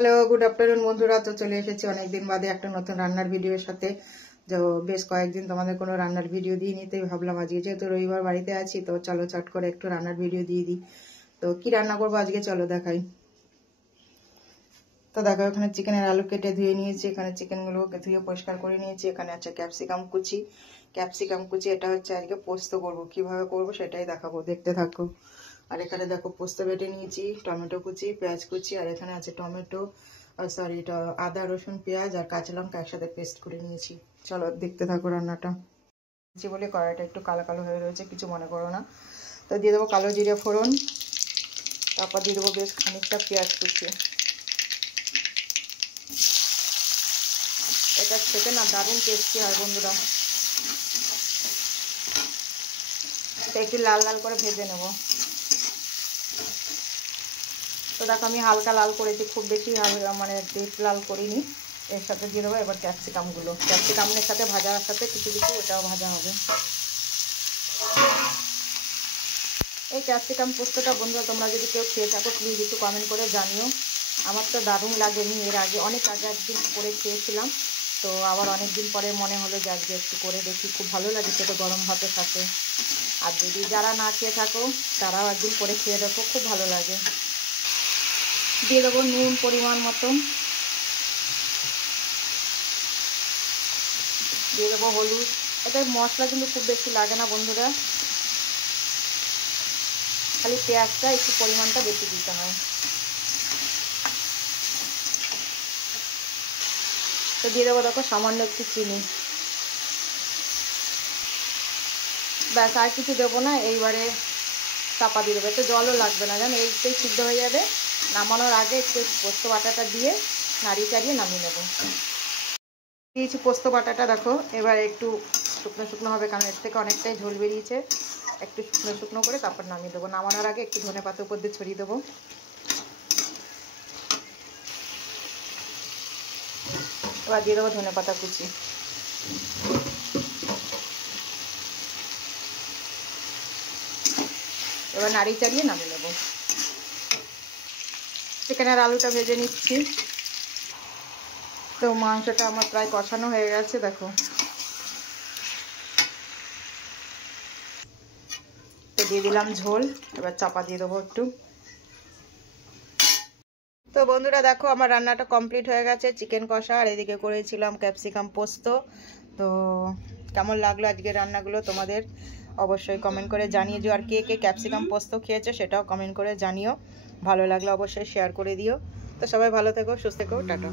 Hello, good afternoon বন্ধুরা। তো চলে এসেছি অনেকদিন বাদে একটা নতুন রান্নার ভিডিওর সাথে। তো বেশ কয়েকদিন তোমাদের কোনো রান্নার ভিডিও দিয়ে নিতেই ভাবলাম আজকে যেহেতু রবিবার বাড়িতে আছি, তো চলো চট করে একটু রান্নার ভিডিও দিয়ে দিই। তো কি রান্না করবো আজকে চলো দেখাই। তো দেখো, এখানে চিকেনের আলু কেটে ধুয়ে নিয়েছি, এখানে চিকেনগুলোকে ধুয়ে পরিষ্কার করে নিয়েছি। এখানে আছে ক্যাপসিকাম কুচি। এটা হচ্ছে আজকে পোস্ত করবো, কিভাবে করবো সেটাই দেখাবো, দেখতে থাকো। আর এখানে দেখো পোস্ত বেটে নিয়েছি, টমেটো কুচি, পেঁয়াজ কুচি, আর এখানে আছে আদা রসুন পেঁয়াজ আর কাঁচা লঙ্কা একসাথে পেস্ট করে নিয়েছি। চলো দেখতে থাকো রান্নাটা। বলে কড়াইটা একটু কালো কালো হয়ে রয়েছে, কিছু মনে করো না। তো দিয়ে দেবো কালো জিরে ফোড়ন, তারপর দিয়ে দেবো বেশ খানিকটা পেঁয়াজ কুচি। এটা খেতে না দারুণ টেস্টি হয় বন্ধুরা। এটা একটু লাল লাল করে ভেজে নেব। তো দেখো আমি হালকা লাল করেছি, খুব বেশি মানে ডিপ লাল করিনি। এর সাথে দিয়ে দেবো এবার ক্যাপসিকামের সাথে ভাজার সাথে কিছু ওটাও ভাজা হবে। এই ক্যাপসিকাম পোস্তটা বন্ধুরা তোমরা যদি কেউ খেয়ে থাকো প্লিজ একটু কমেন্ট করে জানিও। আমার তো দারুণ লাগেনি, এর আগে অনেক একদিন করে খেয়েছিলাম, তো আবার অনেক দিন পরে মনে হলো যে আজকে একটু করে দেখি, খুব ভালো লাগে সেটা গরম ভাতের সাথে। আর যদি যারা না খেয়ে থাকো তারাও একদিন করে খেয়ে দেখো, খুব ভালো লাগে। দিয়ে দেবো নুন পরিমাণ মতন, দিয়ে দেবো হলুদ। এটা মশলা কিন্তু খুব বেশি লাগে না বন্ধুরা, খালি পেঁয়াজটা একটু পরিমাণটা বেশি দিতে হয়। তো দিয়ে দেবো দেখো সামান্য একটু চিনি, ব্যাস আর কিছু দেবো না। এইবারে চাপা দিয়ে দেবো, একটু জলও লাগবে না, জানো এইটাই সিদ্ধ হয়ে যাবে। নামানোর আগে একটু পোস্ত বাটাটা দিয়ে নাড়িয়ে চাড়িয়ে নামিয়ে নেবো। দিয়েছি পোস্ত বাটাটা, দেখো এবার একটু শুকনো শুকনো হবে, কারণ এর থেকে অনেকটাই ঝোল বেরিয়েছে। একটু শুকনো শুকনো করে তারপর নামিয়ে দেবো। নামানোর আগে একটু ধনেপাতা উপর দিয়ে ছড়িয়ে দেবো। এবার দিয়ে দেবো ধনেপাতা কুচি। এবার নাড়িয়ে চাড়িয়ে নামিয়ে নেবো। চিকেনের আলুটা ভেজে নিচ্ছি। তো মাংসটা আমার প্রায় কষানো হয়ে গেছে, দেখো। তো দিয়ে দিলাম ঝোল, এবার চাপা দিয়ে দেবো একটু। তো বন্ধুরা দেখো আমার রান্নাটা কমপ্লিট হয়ে গেছে, চিকেন কষা আর এদিকে করেছিলাম ক্যাপসিকাম পোস্ত। তো কেমন লাগলো আজকের রান্নাগুলো তোমাদের অবশ্যই কমেন্ট করে জানিয়ে দিও। আর কে কে ক্যাপসিকাম পোস্ত খেয়েছো সেটাও কমেন্ট করে জানিও। ভালো লাগলে অবশ্যই শেয়ার করে দিও। তো সবাই ভালো থেকো, সুস্থ থেকো, টাটা।